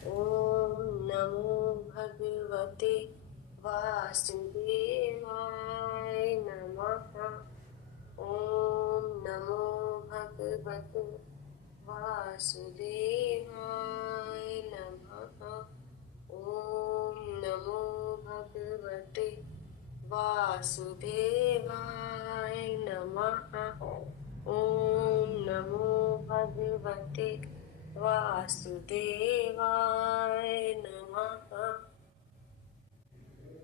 ओम नमो भगवते वासुदेवाय नमः। ओम नमो भगवते वासुदेवाय नमः। ओम नमो भगवते वासुदेवाय नमः। ओम नमो भगवते वासुदेवाय नमः।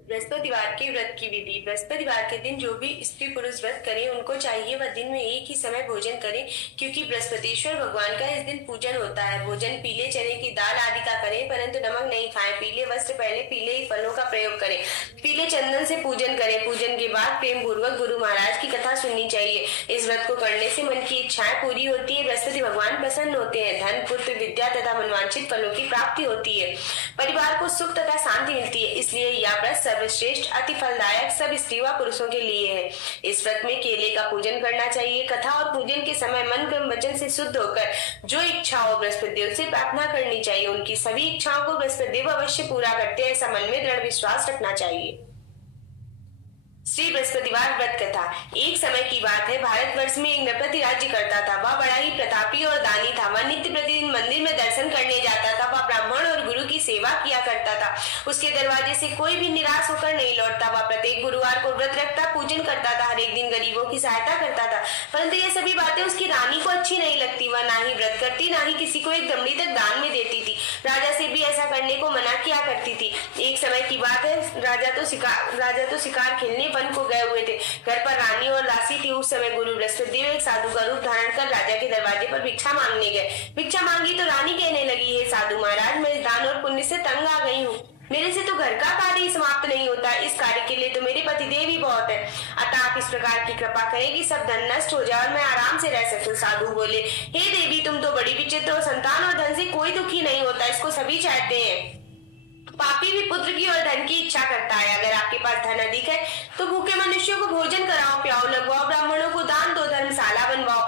बृहस्पतिवार के व्रत की विधि। बृहस्पतिवार के दिन जो भी स्त्री पुरुष व्रत करें उनको चाहिए वह दिन में एक ही समय भोजन करें, क्योंकि बृहस्पतिश्वर भगवान का इस दिन पूजन होता है। भोजन पीले चने की दाल आदि का करें, परंतु नमक नहीं खाएं। पीले वस्त्र पहले, पीले ही फलों का प्रयोग करें। पीले चंदन से पूजन करें। पूजन के बाद प्रेम पूर्वक गुरु महाराज की कथा सुननी चाहिए। इस व्रत को करने से मन की इच्छाएं पूरी होती है। बृहस्पति भगवान प्रसन्न होते हैं। धन, पुत्र, विद्या तथा मनवांछित फलों की प्राप्ति होती है। परिवार को सुख तथा शांति मिलती है। इसलिए यह व्रत सर्वश्रेष्ठ, अति फलदायक सब स्त्री व पुरुषों के लिए है। इस व्रत में केले का पूजन करना चाहिए। कथा और पूजन के समय मन कर्म वचन से शुद्ध होकर जो इच्छा हो बृहस्पति देव से प्रार्थना करनी चाहिए। उनकी सभी इच्छाओं को बृहस्पति देव अवश्य पूरा करते हैं, ऐसा मन में दृढ़ विश्वास रखना चाहिए। श्री बृहस्पतिवार व्रत कथा। एक समय की बात है, भारतवर्ष में एक नृपति राज्य करता था। वह बड़ा ही प्रतापी और दानी था। वह नित्य प्रतिदिन मंदिर में दर्शन करने जाता था। वह ब्राह्मण और गुरु की सेवा किया करता था। उसके दरवाजे से कोई भी निराश होकर नहीं लौटता। वह प्रत्येक गुरुवार को व्रत रखता, पूजन करता था, हर एक दिन गरीबों की सहायता करता था। परंतु ये सभी बातें उसकी रानी को अच्छी नहीं लगती। वह ना ही व्रत करती, ना ही किसी को एक दमड़ी तक दान में देती थी। राजा से भी ऐसा करने को मना किया करती थी। एक समय की बात है, राजा तो शिकार खेलने वन को गए हुए थे। घर पर रानी और दासी थी। उस समय गुरु बृहस्पति देव एक साधु का रूप धारण कर राजा के दरवाजे पर भिक्षा मांगने गए। भिक्षा मांगी तो रानी कहने लगी, हे साधु महाराज, मैं दान और पुण्य से तंग आ गई हूँ। मेरे से तो घर का कार्य ही समाप्त नहीं होता। इस कार्य के लिए तो मेरे पति देव ही बहुत है। अतः आप इस प्रकार की कृपा करें कि सब धन नष्ट हो जाए और मैं आराम से रह सकूं। साधु बोले, हे देवी, तुम तो बड़ी विचित्र हो। संतान और धन से कोई दुखी नहीं होता, इसको सभी चाहते हैं। पापी भी पुत्र की और धन की इच्छा करता है। अगर आपके पास धन अधिक है तो भूखे मनुष्यों को भोजन कराओ, प्याओ, लगवाओ, ब्राह्मणों को दान दो, धर्मशाला बनवाओ,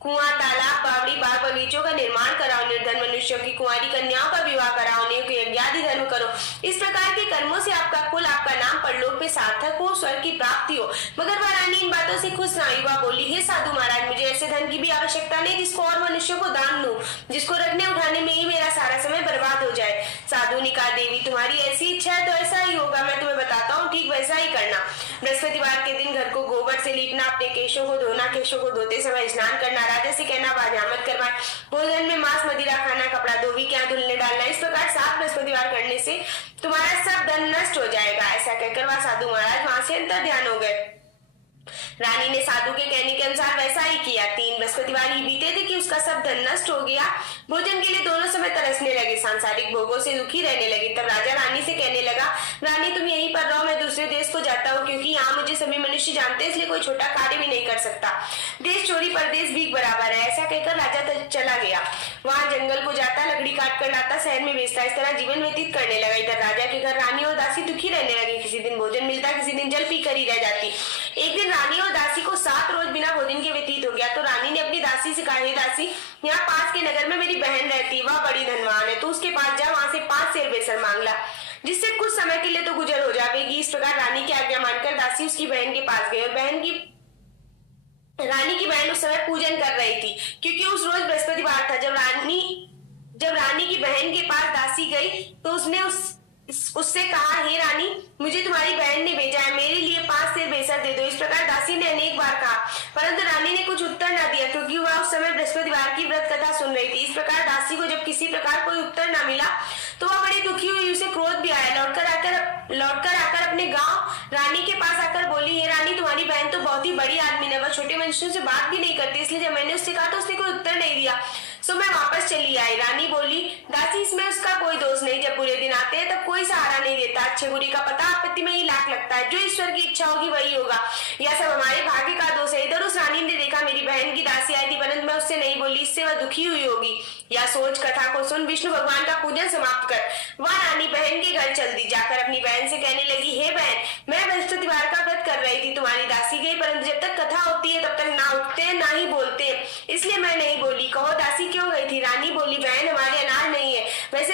कुआं, तालाब, बावड़ी, बाग बगीचों का निर्माण कराओ, निर्धन मनुष्यों की कुंवारी कन्याओं का विवाह कराओ, यज्ञादि धर्म करो। इस प्रकार के कर्मों से आपका कुल, आपका नाम परलोक में सार्थक हो, स्वर्ग की प्राप्ति हो। मगर वह रानी इन बातों से खुश ना हुई। वह बोली, हे साधु महाराज, मुझे ऐसे धन की भी आवश्यकता नहीं जिसको और मनुष्यों को दान दूं, जिसको रखने उठाने में ही मेरा सारा समय बर्बाद हो जाए। साधु ने कहा, देवी, तुम्हारी ऐसी इच्छा है तो ऐसा ही होगा। मैं तुम्हें बताता हूँ, ठीक वैसा ही करना। बृहस्पतिवार के दिन घर को गोबर से लीपना, अपने केशों को धोना, केशों को धोते समय स्नान करना, राजा से कहना बाजामत करवाए, भोजन में मांस मदिरा खाना, कपड़ा धोबी के यहाँ धुलने डालना। इस प्रकार 7 बृहस्पतिवार करने से तुम्हारा सब धन नष्ट हो जाएगा। ऐसा कहकर वह साधु महाराज वहां से अंतर ध्यान हो गए। रानी ने साधु के कहने के अनुसार वैसा ही किया। 3 बृहस्पतिवार ही बीते थे कि उसका सब धन नष्ट हो गया। भोजन के लिए दोनों समय तरसने लगे, सांसारिक भोगों से दुखी रहने लगे। तब राजा रानी से कहने लगा, रानी, तुम यहीं पर रहो, मैं दूसरे देश को जाता हूँ, क्योंकि यहाँ मुझे सभी मनुष्य जानते हैं, इसलिए कोई छोटा कार्य भी नहीं कर सकता। देश चोरी परदेश भीख बराबर है। ऐसा कहकर राजा चला गया। वहां जंगल को जाता, लकड़ी काट कर लाता, शहर में बेचता, इस तरह जीवन व्यतीत करने लगा। इधर राजा के घर रानी और दासी दुखी रहने लगी। किसी दिन भोजन मिलता, किसी दिन जल पी कर ही रह जाती। एक दिन रानी और दासी को 7 रोज बिना भोजन के व्यतीत हो गया। तो रानी ने अपनी दासी से कहा, हे दासी, यहाँ पास के नगर में मेरी बहन रहती है, वह बड़ी धनवान है, तो उसके पास जा, वहां से 5 सेर बेसर मांग ला, जिससे कुछ समय के लिए तो गुजर हो जाएगी। इस प्रकार रानी की आज्ञा मानकर दासी उसकी बहन के पास गई। और रानी की बहन उस समय पूजन कर रही थी, क्योंकि उस रोज बृहस्पतिवार था। जब रानी की बहन के पास दासी गई तो उसने उससे कहा, हे रानी, मुझे तुम्हारी बहन ने भेजा है, मेरे लिए 5 सेर बेसर दे दो। इस प्रकार दासी ने अनेक बार कहा, परंतु रानी ने कुछ उत्तर न दिया, क्योंकि वह उस समय बृहस्पतिवार की व्रत कथा सुन रही थी। इस प्रकार दासी को जब किसी प्रकार कोई उत्तर न मिला तो वह बड़ी दुखी हुई। उसे क्रोध भी आया। लौटकर आकर अपने गांव रानी के पास आकर बोली, हे रानी, तुम्हारी बहन तो बहुत ही बड़ी आदमी है, वह छोटे मनुष्यों से बात भी नहीं करती, इसलिए जब मैंने उससे कहा तो उसने कोई उत्तर नहीं दिया, सो मैं वापस चली आई। रानी बोली, दासी, इसमें उसका कोई दोष नहीं। जब बुरे दिन आते हैं तब कोई सहारा नहीं देता। अच्छे बुरी का पता आपत्ति में ही लाख लगता है। जो ईश्वर की इच्छा होगी वही होगा। यह सब हमारे भाग्य का दोष है। इधर उस रानी ने देखा मेरी बहन की दासी आई थी, परंतु मैं उससे नहीं बोली, इससे वह दुखी हुई होगी। यह सोच कथा को सुन विष्णु भगवान का पूजन समाप्त कर वह रानी बहन के घर चल दी। जाकर अपनी बहन से कहने लगी, हे बहन, मैं बृहस्पतिवार का व्रत कर रही थी, तुम्हारी दासी गई, परंतु जब तक कथा होती है तब तक ना उठते ना ही बोलते, इसलिए मैं नहीं बोली। कहो दासी क्यों गई थी? रानी बोली, बहन, हमारे अनाज नहीं है, वैसे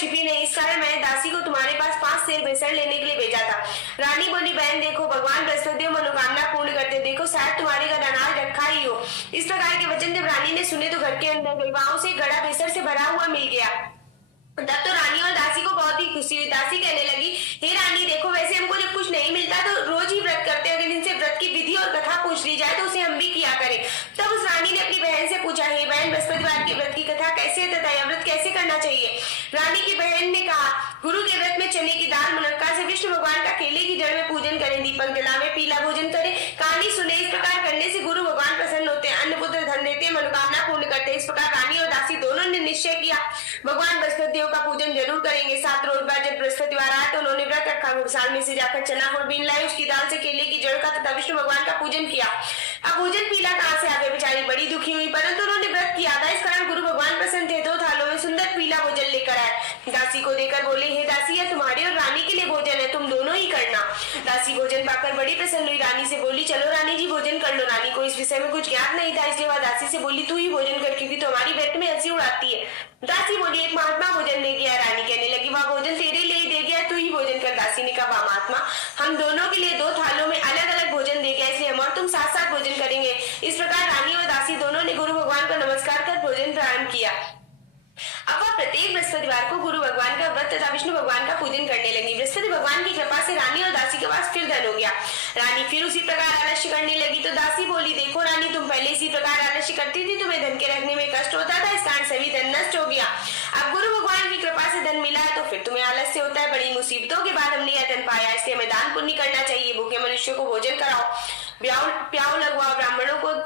छिपी नहीं, इस कारण मैंने दासी को तुम्हारे पास 5 सेर बेसर लेने के लिए भेजा था। रानी बोली, बहन देखो, भगवान बृहस्पति मनोकामना पूर्ण करते, देखो शायद तुम्हारे घर अनाज रखा ही हो। इस प्रकार के वचन जब रानी ने सुने तो घर के अंदर गई, वहां उसे घड़ा बेसर से भरा हुआ मिल गया। तब तो रानी और दासी को बहुत ही खुशी हुई। दासी कहने लगी, हे रानी देखो, वैसे हमको जब कुछ नहीं मिलता तो रोज ही व्रत करते, अगर इनसे व्रत की विधि और कथा पूछ ली जाए तो उसे हम भी किया करें। तब उस रानी ने अपनी बहन से पूछा, हे बहन, बृहस्पतिवार के व्रत की कथा कैसे है तथा यह व्रत कैसे करना चाहिए? रानी की बहन ने कहा, गुरु के व्रत में चने की दाल, मुनक्का से विष्णु भगवान का केले की जड़ में पूजन करें, दीपक जलावे, पीला भोजन करें, कहानी सुने। इस प्रकार करने से गुरु भगवान प्रसन्न होते हैं, अन्न पुत्र धन देते हैं, मनोकामना पूर्ण करते हैं। इस प्रकार रानी और दासी दोनों ने निश्चय किया भगवान बृहस्पति देव का पूजन जरूर करेंगे। 7 रोज बाद जब बृहस्पतिवार आया तो उन्होंने व्रत रखा, घुड़साल में से जाकर चना गुड़ बीन लाई, उसकी दाल से केले की जड़ का तथा विष्णु भगवान का पूजन किया। अब भोजन पीला कहाँ से आ गया? बेचारी बड़ी दुखी हुई, परंतु उन्होंने व्रत किया था, इस कारण गुरु भगवान प्रसन्न थे। 2 थालों में सुंदर पीला भोजन लेकर आए, दासी को देकर बोले, हे दासी, यह तुम्हारी और रानी के लिए भोजन है, तुम दोनों ही करना। दासी भोजन पाकर बड़ी प्रसन्न हुई, रानी से बोली, चलो रानी जी भोजन कर लो। रानी को इस विषय में कुछ ज्ञात नहीं था, इसलिए वह दासी से बोली, तू ही भोजन कर, क्योंकि तुम्हारी व्रत में हंसी उड़ाती है। दासी बोली, एक महात्मा भोजन दे गया। रानी कहने लगी, वह भोजन तेरे लिए ही दे गया, तू ही भोजन कर। दासी ने कहा, वाह महात्मा, हम दोनों के लिए 2 थालों में अलग अलग भोजन दे गया, इसलिए हम और तुम साथ साथ भोजन करेंगे। इस प्रकार रानी और दासी दोनों ने गुरु भगवान को नमस्कार कर भोजन प्रारंभ किया। अब वह प्रत्येक बृहस्पतिवार को गुरु भगवान का व्रत तथा विष्णु भगवान का पूजन करने लगी। बृहस्पति भगवान की कृपा से रानी और दासी के पास फिर धन हो गया। रानी फिर उसी प्रकार आलस्य करने लगी तो दासी बोली, देखो रानी, तुम पहले इसी प्रकार आलस्य करती थी, तुम्हें धन के रखने में कष्ट होता था, इस कारण सभी धन नष्ट हो गया। अब गुरु भगवान की कृपा से धन मिला है तो फिर तुम्हें आलस्य होता है। बड़ी मुसीबतों के बाद हमने यह धन पाया, इसलिए हमें दान पुण्य करना चाहिए। भूखे मनुष्यों को भोजन कराओ, प्याऊ लगवाओ, ब्राह्मणों को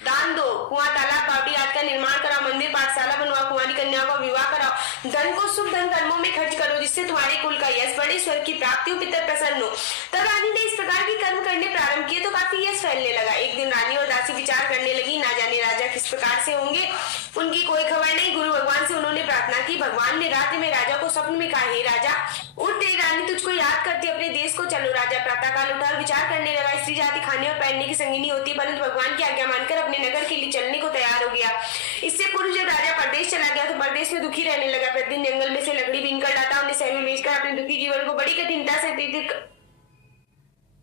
दान दो, कुआं, तालाब, बावड़ी आदि का निर्माण कराओ, मंदिर, पाठशाला बनवाओ, कुंवारी कन्याओं का विवाह कराओ, धन को शुभ धन कर्मों में खर्च करो, जिससे तुम्हारे कुल का यश बढ़े, स्वर्ग की प्राप्ति हो, पितर प्रसन्न हो। तब रानी ने इस प्रकार के कर्म करने प्रारंभ किए तो काफी यश फैलने लगा। एक दिन रानी और दासी विचार करने लगी, ना जाने राजा किस प्रकार से होंगे, उनकी कोई खबर नहीं। गुरु भगवान से उन्होंने प्रार्थना की। भगवान ने रात में राजा को स्वप्न में कहा, हे राजा, उठ, तेरी रानी तुझको याद करती, अपने देश को चलो। राजा प्रातः काल उठा और विचार करने लगा, स्त्री जाति खाने और पहनने की संगिनी होती, परंतु भगवान की आज्ञा मानकर अपने नगर के लिए चलने को तैयार हो गया। इससे पूर्व जब राजा परदेश चला गया तो परदेश में दुखी रहने लगा। प्रतिदिन जंगल में से लकड़ी बीन कर लाता, उन्हें शहर में बेचकर अपने दुखी जीवन को बड़ी कठिनता से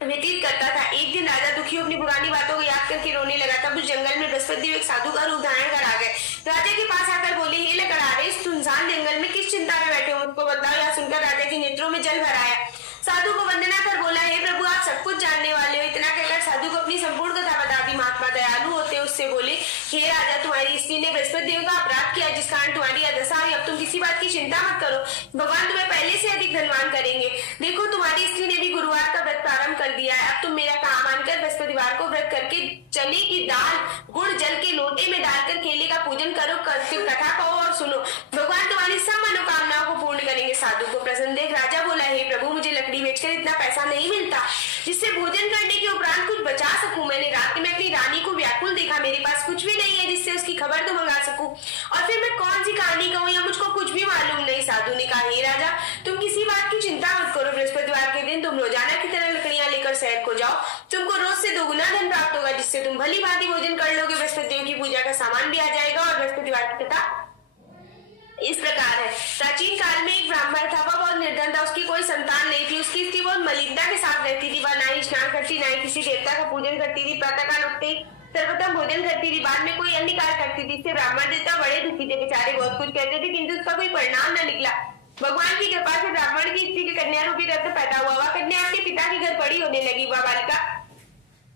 व्यतीत करता था। एक दिन राजा दुखी अपनी पुरानी बातों को याद करके रोने लगा। तब उस जंगल में बृहस्पति एक साधु का रूप धारण कर आ गए। राजा के पास आकर बोले, हे लकड़हारे, इस सुनसान जंगल में किस चिंता में बैठे हो, मुझको बताओ। यह सुनकर राजा के नेत्रों में जल भर आया। साधु को वंदना कर बोला, हे प्रभु, आप सब कुछ जानने वाले हो। इतना कहकर साधु को अपनी संपूर्ण कथा बता दी। महात्मा दयालु होते उससे बोले, हे राजा, तुम्हारी स्त्री ने बृहस्पति देव का अपराध किया, जिस कारण तुम्हारी यह दशा हुई। अब तुम किसी बात की चिंता मत करो, भगवान तुम्हें पहले से अधिक धनवान करेंगे। देखो, तुम्हारी स्त्री ने भी गुरुवार का व्रत प्रारंभ कर दिया है। अब तुम मेरा काम मानकर बृहस्पतिवार को व्रत करके चने की दाल गुड़ जल के लोटे में डालकर केले का पूजन करो, कथा कहो और सुनो, भगवान तुम्हारी सब मनोकामनाओं को पूर्ण करेंगे। साधु को प्रसन्न देख राजा बोला, हे प्रभु, मुझे लकड़ी बेचकर इतना पैसा नहीं मिलता जिससे भोजन करने के उपरांत कुछ बचा सकूं। मैंने रात में अपनी रानी को व्याकुल देखा, मेरे पास कुछ भी नहीं है जिससे उसकी खबर तो मंगा सकूं, और फिर मैं कौन सी कहानी कहूं, या मुझको कुछ भी मालूम नहीं। साधु ने कहा, हे राजा, तुम किसी बात की चिंता मत करो। बृहस्पतिवार के दिन तुम रोजाना की तरह लकड़ियां लेकर शहर को जाओ, तुमको रोज से 2 गुना धन प्राप्त होगा, जिससे तुम भली भांति भोजन कर लोगे। बृहस्पति देव की पूजा का सामान भी आ जाएगा। और बृहस्पतिवार की कथा इस प्रकार है। प्राचीन काल में एक ब्राह्मण था, वह बहुत निर्धन था, उसकी कोई संतान नहीं थी। उसकी स्त्री बहुत मलिनता के साथ रहती थी, वह ना ही स्नान करती, ना ही किसी देवता का पूजन करती थी। प्रातःकाल उठते ही सर्वप्रथम भोजन करती थी, बाद में कोई अन्य कार्य करती थी। इससे ब्राह्मण देवता बड़े दुखी थे, बेचारे बहुत कुछ कहते थे, किंतु उसका कोई परिणाम न निकला। भगवान की कृपा से ब्राह्मण की स्त्री के कन्या रूपी रत्न पैदा हुआ। वह कन्या अपने पिता के घर बड़ी होने लगी। वह बालिका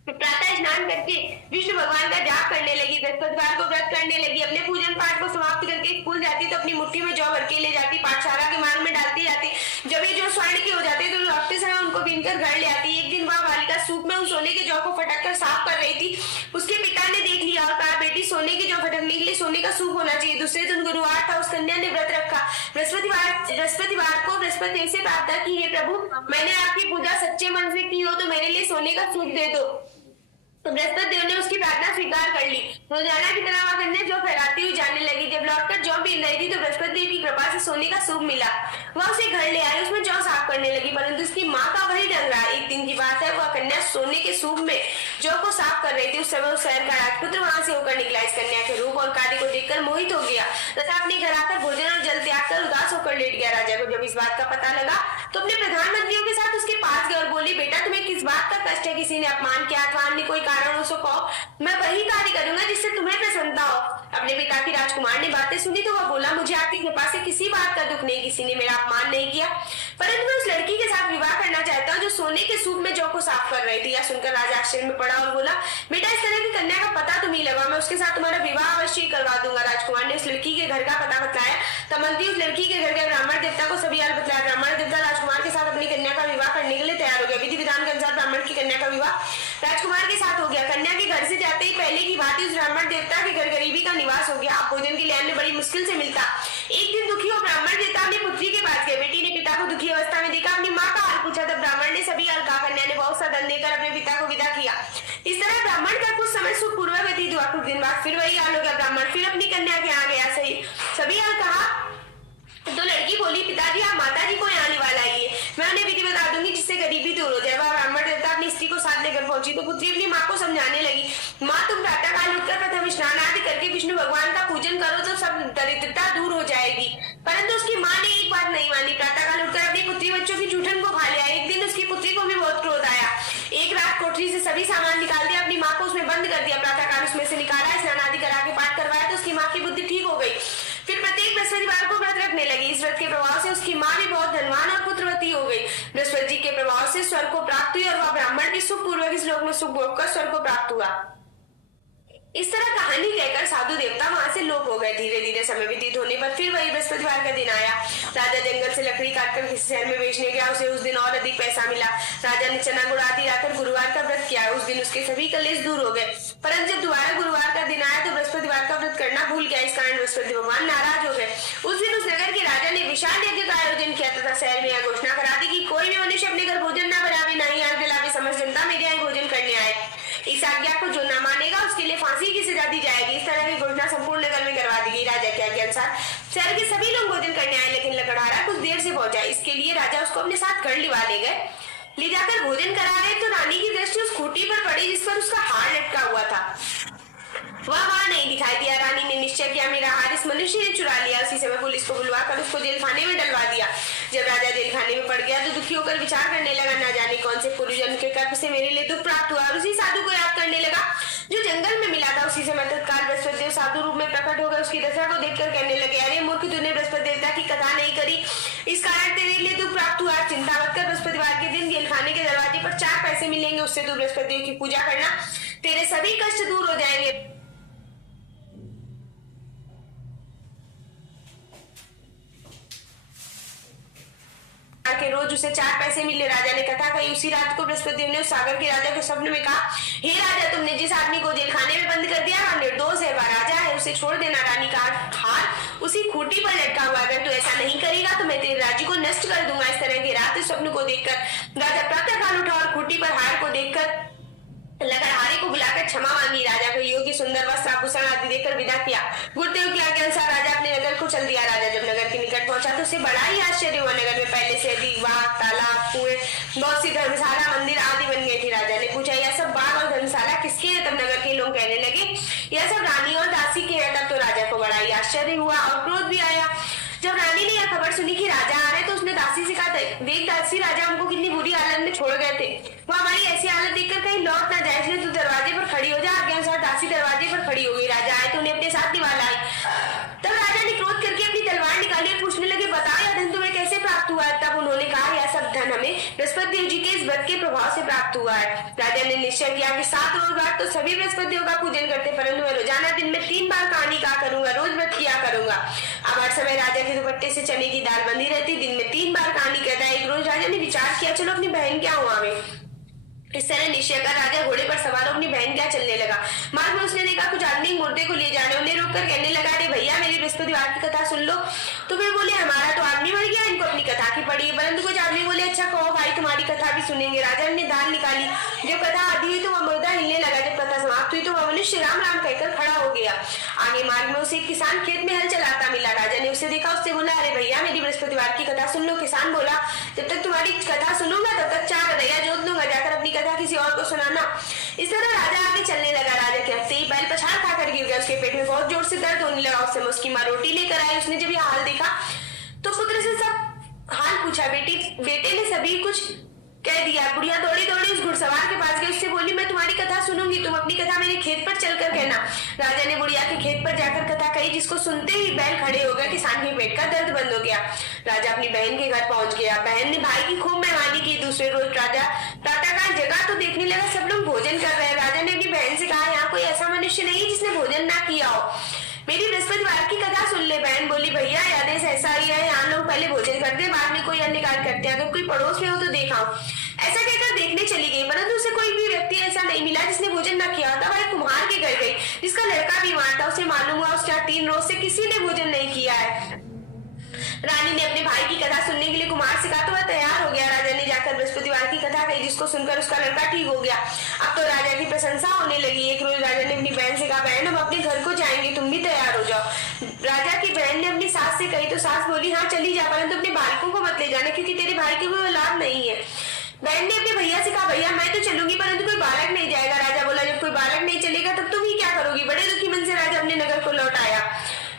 प्रातः स्नान करके विष्णु भगवान का जाप करने लगी, बृहस्पतिवार को व्रत करने लगी। अपने पूजन पाठ को समाप्त करके स्कूल जाती तो अपनी मुट्ठी में जौ भर के ले जाती, पाठशाला के मार्ग में डालती जाती। जब ये जौ स्वर्ण के हो जाते तो लौटते समय उनको बीनकर घर ले आती। एक दिन वह बालिका सूप में उस सोने के जौ को फटक कर साफ कर रही थी। उसके पिता ने देख लिया और कहा, बेटी, सोने के जौ फटकने के लिए सोने का सूप होना चाहिए। दूसरे दिन गुरुवार था, उस कन्या ने व्रत रखा। बृहस्पतिवार को बृहस्पति से प्रार्थना की, हे प्रभु, मैंने आपकी पूजा सच्चे मन से की हो तो मेरे लिए सोने का सूप दे दो। तो बृहस्पति देव ने उसकी प्रार्थना स्वीकार कर ली। रोजाना की तरह वह कन्या जौ फैलाती हुई जाने लगी। जब लौटकर जौ बीन रही थी तो बृहस्पति देव की कृपा से सोने का सूप मिला। वह उसे घर ले आई, उसमें जौ साफ करने लगी, परंतु उसकी माँ का वही ढंग रहा। एक दिन की बात है, वह कन्या सोने के सूप में जौ को साफ कर रही थी। उस समय उस शहर का राजपुत्र वहां से होकर निकला। इस कन्या के रूप और कार्य को देखकर मोहित हो गया तथा अपने घर आकर भोजन और जल त्याग कर उदास होकर कर लेट गया। राजा को जब इस बात का पता लगा तो अपने प्रधानमंत्रियों के साथ उसके पास गया और बोली, बेटा तुम्हें किस बात का कष्ट है? किसी ने अपमान किया अथवा अन्य कोई कारण हो सो कहो, मैं वही कार्य करूंगा जिससे तुम्हें प्रसन्नता हो। अपने पिता की राजकुमार ने बातें सुनी तो वह बोला, मुझे आपकी कृपा से किसी बात का दुख नहीं, किसी ने मेरा अपमान नहीं किया, परंतु मैं उस लड़की के साथ विवाह करना चाहता हूँ जो सोने के सूप में जौ को साफ कर रही थी। यह सुनकर राजा आश्चर्य में पड़ा और बोला, बेटा इस तरह की कन्या का पता तुम ही लगा, मैं उसके साथ तुम्हारा विवाह अवश्य करवा दूंगा। राजकुमार ने उस लड़की के घर का पता बताया। तब मंत्री उस लड़की के घर के ब्राह्मण देवता को सभी हाल बतलाया। ब्राह्मण देवता राजकुमार के साथ अपनी कन्या का विवाह करने के लिए तैयार हो गया। विधि विधान के अनुसार ब्राह्मण की कन्या का विवाह राजकुमार के साथ हो गया। कन्या के घर से जाते ही पहले की बात उस ब्राह्मण देवता के घर गरीबी का निवास हो गया। आप भोजन के लिए अन्य बड़ी मुश्किल से मिलता। एक दिन दुखी हो ब्राह्मण देवता अपनी पुत्री के पास गए। बेटी ने पिता को दुखी अवस्था में देखा, अपनी माँ का हाल पूछा। तब ब्राह्मण ने सभी हाल कहा। कन्या ने बहुत सा धन देकर अपने पिता को विदा किया। इस तरह ब्राह्मण का कुछ समय सुखपूर्वक व्यतीत हुआ। कुछ दिन बाद फिर वही हाल हो गया। ब्राह्मण फिर अपनी कन्या के यहाँ गया। सभी हाल कहा तो लड़की बोली, पिताजी आप माता जी को यहाँ निवाल आइए, मैं उन्हें विधि बता दूंगी जिससे गरीबी दूर हो जाए। वह ब्राह्मण देवता अपनी स्त्री को साथ लेकर पहुंची तो पुत्री अपनी माँ को समझाने लगी, माँ तुम प्रातः काल उठकर प्रथम स्नान आदि करके विष्णु भगवान का पूजन करो तो सब दरिद्रता दूर हो जाएगी। परंतु उसकी माँ ने एक बात नहीं मानी। प्रातः काल उठकर अपनी पुत्री बच्चों की जूठन को खा लिया। एक दिन उसकी पुत्री को भी बहुत क्रोध आया। एक रात कोठरी से सभी सामान निकाल दिया, अपनी माँ को उसमें बंद कर दिया। प्रातः काल उसमें से निकाला, स्नान आदि करा के पाठ करवाया तो उसकी माँ की बुद्धि ठीक हो गई। फिर प्रत्येक बृहस्पतिवार को व्रत रखने लगी। इस व्रत के प्रभाव से उसकी माँ भी बहुत धनवान और पुत्रवती हो गई। बृहस्पति जी के प्रभाव से स्वर्ग को प्राप्त हुई और वह ब्राह्मण भी सुख पूर्वक इस लोक में सुख भोग कर स्वर्ग को प्राप्त हुआ। इस तरह कहानी कहकर साधु देवता वहां से लोप हो गए। धीरे धीरे समय व्यतीत होने पर फिर वही बृहस्पतिवार का दिन आया। राजा जंगल से लकड़ी काटकर किसी शहर में बेचने गया। उसे उस दिन और अधिक पैसा मिला। राजा ने चना गुड़ आदि लाकर गुरुवार का व्रत किया। उस दिन उसके सभी कलेश दूर हो गए। परंतु जब दोबारा गुरुवार का दिन आया तो बृहस्पतिवार का व्रत करना भूल गया। इस कारण बृहस्पति भगवान नाराज हो गए। उस दिन उस नगर के राजा ने विशाल यज्ञ का आयोजन किया तथा शहर में यह घोषणा करा दी कि कोई भी मनुष्य अपने घर भोजन न बनावे, न ही आग जलावे, समस्त जनता मेरे यहाँ भोजन करने आए। इस आज्ञा को जो न मानेगा उसके लिए फांसी की सजा दी जाएगी। इस तरह की घोषणा संपूर्ण नगर में करवा दी गई। राजा के आज्ञा अनुसार शहर के सभी लोग भोजन करने आए, लेकिन लकड़हारा कुछ देर से पहुंचा। इसके लिए राजा उसको अपने साथ घर लिवा ले गए। ले जाकर भोजन करा रहे तो रानी की दृष्टि उस खूंटी पर पड़ी जिस पर उसका हार लटका हुआ था। वह वहां नहीं दिखाई दिया। रानी ने निश्चय किया, मेरा हार इस मनुष्य ने चुरा लिया। उसी समय पुलिस को बुलवाकर उसको जेल खाने में डलवा दिया। जब राजा जेल खाने में पड़ गया तो दुखी होकर विचार करने लगा, न जाने कौन से पूर्वजन्म के कर्म से मेरे लिए दुख प्राप्त हुआ। और उसी साधु को याद करने लगा जो जंगल में मिला था। उसी समय तत्काल बृहस्पति देव साधु रूप में प्रकट हो गए। उसकी दशा को देखकर कहने लगे, अरे मूर्ख, तूने बृहस्पति देवता की कथा नहीं करी, इस कारण तेरे लिए दुख प्राप्त हुआ। चिंता मत कर, बृहस्पतिवार के दिन जेल खाने के दरवाजे पर 4 पैसे मिलेंगे, उससे तू बृहस्पति देव की पूजा करना, तेरे सभी कष्ट दूर हो जाएंगे। के रोज उसे 4 पैसे मिले। राजा ने कथा कही। उसी रात को बृहस्पति देव ने उस सागर के राजा के स्वप्न में कहा, हे राजा, तुमने जिस आदमी को जेल खाने में बंद कर दिया वह निर्दोष है, वह राजा है, उसे छोड़ देना। रानी का हार उसी खूंटी पर लटका हुआ, अगर तू ऐसा नहीं करेगा तो मैं तेरे राज्य को नष्ट कर दूंगा। इस तरह के रात स्वप्न को देखकर राजा प्रातः काल उठा और खूंटी पर हार को देखकर लकड़हारे को बुलाकर क्षमा मांगी। राजा को योगी सुंदर वस्त्र आभूषण आदि देकर विदा किया। गुरुदेव की आज्ञा अनुसार राजा अपने नगर को चल दिया। राजा जब नगर के निकट पहुंचा तो उसे बड़ा ही आश्चर्य हुआ। नगर में पहले से अधिक बाग, तालाब, कुएं, बहुत सी धर्मशाला, मंदिर आदि बन गए थे। राजा ने पूछा, यह सब बाग और धर्मशाला किसके हैं? तब नगर के लोग कहने लगे, यह सब रानी और दासी के हैं। तब तो राजा को बड़ा ही आश्चर्य हुआ और क्रोध भी आया। जब रानी ने यह खबर सुनी कि राजा आ रहे तो उसने दासी से कहा, देख दासी, राजा हमको कितनी बुरी हालत में छोड़ गए थे, वो हमारी ऐसी हालत देखकर कहीं लौट ना जाए, इसलिए तू दरवाजे पर खड़ी हो जा। आज्ञा अनुसार दासी दरवाजे पर खड़ी हो गई। राजा आए तो उन्हें अपने साथ निवाला लाई। तब राजा ने क्रोध करके अपनी तलवार निकाली और पूछने लगे, बताओ यह धन तुम्हें कैसे प्राप्त हुआ है? तब उन्होंने कहा, यह सब धन हमें बृहस्पति देव जी के इस व्रत के प्रभाव से प्राप्त हुआ है। राजा ने निश्चय किया कि 7 रोज बाद तो सभी बृहस्पति देव का पूजन करते, परंतु मैं रोजाना दिन में 3 बार कहानी कहा करूंगा, रोज व्रत किया करूंगा। अब हर समय राजा के दुपट्टे से चने की दाल बंधी रहती, दिन में 3 बार कहानी कहता है। एक रोज राजा ने विचार किया, चलो अपनी बहन क्या हुआ हमें। इस तरह निश्चय कर राजा घोड़े पर सवार अपनी बहन क्या चलने लगा। मार्ग में उसने देखा कुछ आदमी मुर्दे को ले जाने, उन्हें रोककर कहने लगा, अरे भैया, मेरी बृहस्पतिवार की कथा सुन लो। तो वे बोले, हमारा तो आदमी मर गया, इनको अपनी कथा की पड़ी है। परंतु कुछ आदमी बोले, अच्छा कहो भाई, तुम्हारी कथा भी सुनेंगे। राजा ने दाल निकाली। जब कथा आधी हुई तो वह मुर्दा हिलने लगा। जब कथा समाप्त हुई तो वह मनुष्य राम राम कहकर खड़ा हो गया। आगे मार्ग में उसे एक किसान खेत में हल चलाता मिला। राजा ने उसे देखा, उससे बोला, अरे भैया, मेरी बृहस्पतिवार की कथा सुन लो। किसान बोला, जब तक तुम्हारी कथा सुनूंगा तब तक 4 रैया जोत दूंगा, जाकर अपनी कथा किसी और को सुनाना। इस तरह राजा आगे चलने लगा। राजा के हफ्ते ही बैल पछाड़ खाकर गिर गया। उसके पेट में बहुत जोर से दर्द होने लगा। उस समय उसकी माँ रोटी लेकर आई। उसने जब यह हाल देखा तो पुत्र से कह दिया। बुढ़िया दौड़ी दौड़ी उस घुड़सवार के पास गई, उससे बोली मैं तुम्हारी कथा सुनूंगी, तुम अपनी कथा मेरे खेत पर चलकर कहना। राजा ने बुढ़िया के खेत पर जाकर कथा कही, जिसको सुनते ही बैल खड़े हो गए, किसान के पेट का दर्द बंद हो गया। राजा अपनी बहन के घर पहुंच गया। बहन ने भाई की खूब मेहमानी की। दूसरे रोज राजा प्रातःकाल जगह तो देखने लगा सब लोग भोजन कर रहे हैं। राजा ने अपनी बहन से कहा, यहाँ कोई ऐसा मनुष्य नहीं जिसने भोजन ना किया हो, मेरी बृहस्पतिवार की कथा सुन ले। बहन बोली, भैया आदेश ऐसा ही है, यहाँ लोग पहले भोजन करते हैं, बाद में कोई अन्य कार्य करते हैं, अगर कोई पड़ोस में हो तो देखा। ऐसा कहकर देखने चली गई, परंतु उसे कोई भी व्यक्ति ऐसा नहीं मिला जिसने भोजन न किया था। वह कुम्हार के घर गई, जिसका लड़का बीमार था। उसे मालूम हुआ उसके 3 रोज से किसी ने भोजन नहीं किया है। रानी ने अपने भाई की कथा सुनने के लिए कुमार से कहा तो वह तैयार हो गया। राजा ने जाकर बृहस्पतिवार की कथा कही, जिसको सुनकर उसका लड़का ठीक हो गया। अब तो राजा की प्रशंसा होने लगी। एक रोज राजा ने अपनी बहन से कहा, बहन हम अपने घर को जाएंगे, तुम भी तैयार हो जाओ। राजा की बहन ने अपनी सास से कही तो सास बोली, हाँ चली जा, परंतु अपने बालकों को मत ले जाना, क्योंकि तेरे भाई की कोई औलाद नहीं है। बहन ने अपने भैया से कहा, भैया मैं तो चलूंगी, परंतु कोई बालक नहीं जाएगा। राजा बोला, जब कोई बालक नहीं चलेगा तब तुम ही क्या करोगी। बड़े दुखी मन से राजा अपने नगर को लौट आया।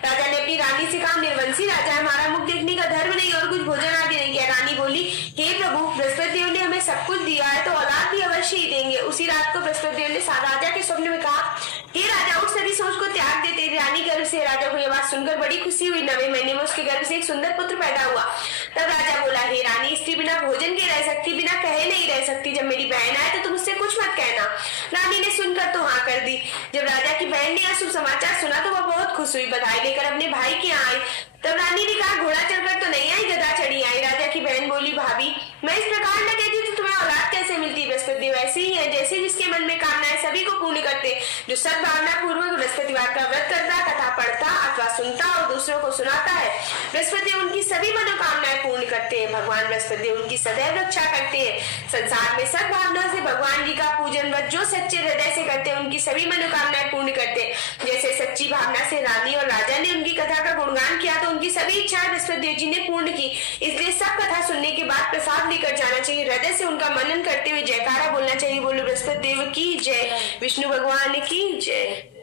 राजा ने अपनी रानी से कहा, निर्वंशी राजा हमारा मुख देखने का धर्म नहीं और कुछ भोजन आदि नहीं किया। रानी बोली, हे प्रभु, बृहस्पति देव ने हमें सब कुछ दिया है तो औलाद भी अवश्य ही देंगे। उसी रात को बृहस्पति देव ने राजा के स्वप्न में कहा, हे राजा उठ सभी सोच को त्याग देते। रानी गर्भ से राजा को यह बात सुनकर बड़ी खुशी हुई। 9वें महीने में उसके गर्भ से एक सुंदर पुत्र पैदा हुआ। तब राजा बोला, हे रानी, स्त्री बिना भोजन के रह सकती, बिना कहे नहीं रह सकती। जब मेरी बहन आए तो तुम उससे कुछ मत कहना। रानी ने सुनकर तो हाँ कर दी। जब राजा की बहन ने यह शुभ समाचार सुना तो वह बहुत खुश हुई, बधाई लेकर अपने भाई के यहाँ आई। तब रानी ने कहा, घोड़ा चढ़कर तो नहीं आई, गधा चढ़ी आई। राजा की बहन बोली, भाभी मैं इस प्रकार न कहती तो तुम्हें औलाद कैसे मिलती। बृहस्पति देव ऐसे ही है, जैसे जिसके मन में कामनाएं सभी को पूर्ण करते। जो सद्भावना पूर्वक बृहस्पतिवार का व्रत करता, कथा पढ़ता अथवा सुनता और दूसरों को सुनाता है, बृहस्पति उनकी सभी मनोकामनाएं पूर्ण करते हैं। भगवान बृहस्पति उनकी सदैव रक्षा करते हैं। संसार में सद्भावना से भगवान जी का पूजन व्रत जो सच्चे हृदय से करते हैं, उनकी सभी मनोकामनाएं पूर्ण करते हैं। जैसे सच्ची भावना से रानी और राजा ने उनकी कथा का गुणगान किया तो उनकी सभी इच्छाएं बृहस्पति देव जी ने पूर्ण की। इसलिए सब कथा सुनने के बाद प्रसाद लेकर जाना चाहिए। हृदय से उनका मनन करते हुए जयकारा बोलना चाहिए। बोलो बृहस्पति देव की जय, विष्णु भगवान की जय।